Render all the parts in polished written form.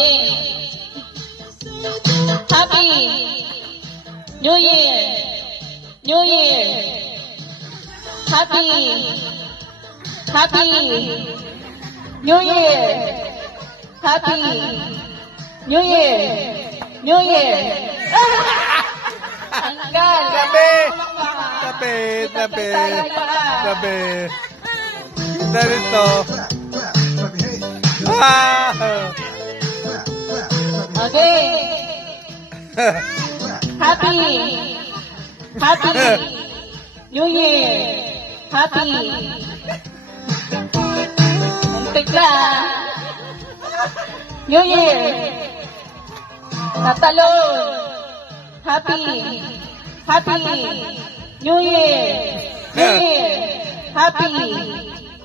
Okay. Happy New Year. New Year. Happy New Year. Happy New Year. New Year. Hanggang. Tabi. Narito. Okay. Happy New Year. Happy. Tigla. New Year. Natalon. Happy New Year. New Year. Happy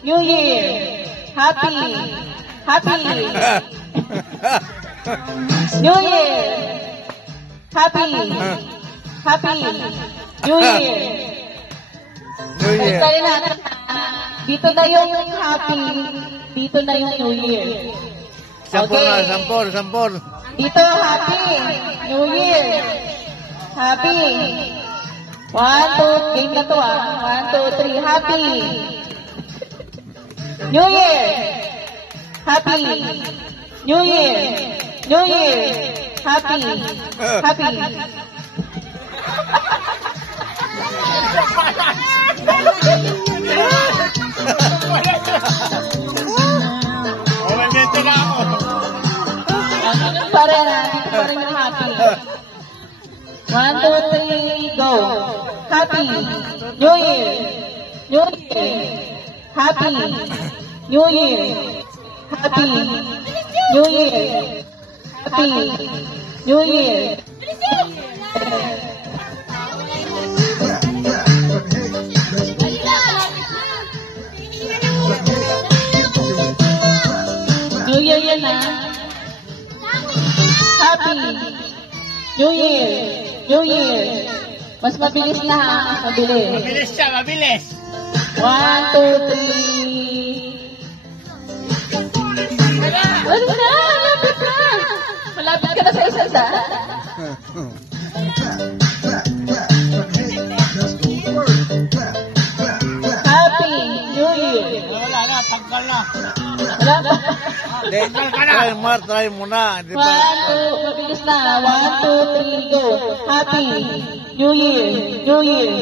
New Year. Happy New Year. Happy New Year. Kaya natin, dito na yung happy, dito na yung New Year. Sampol. Dito, happy New Year. Happy. 1, 2, game na to 1, 2, 3, happy New Year. Happy New Year. New Year. Happy. Para yung happy. 1, 2, 3, go. Happy New Year. New Year. Happy New Year. Happy New Year. Happy New Year. New Year yan Happy New Year. New Year. Mas mabilis na Mabilis siya, mabilis. 1, 2, 3. Wala na, malapit na. Malapit ka na sa isa daan. Happy New Year. Wala na, tanggal na. Wala pa. Try mo na. 1, 2, mabilis na. 1, 2, 3, go. Happy New Year. New Year.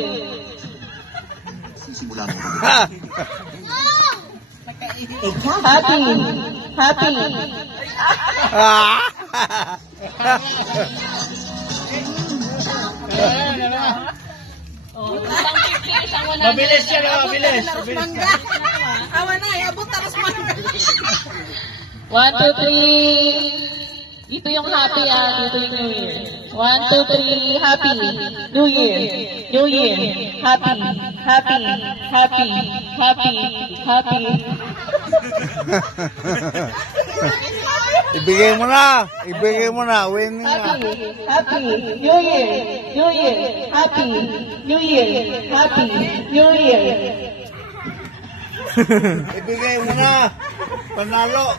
Happy. Mabilis siya, mabilis. Awan na, abot tapos mangga. 1, 2, 3. Dito yung happy dito yung New Year. 1, 2, 3, happy New Year. New Year. Happy. Ibigay mo na. Winning na. Happy New Year. New Year. Happy New Year. Happy New Year. Ibigay mo na. Panalo.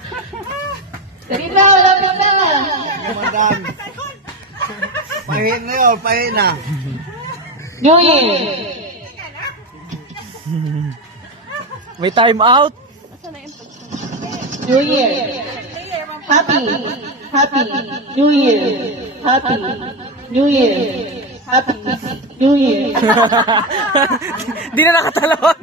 Dali na, malapit na. Madam. Pahin na yun, pahin na. New Year. May time out? New Year. Happy New Year. Happy New Year. Happy New Year. Di na nakatalon.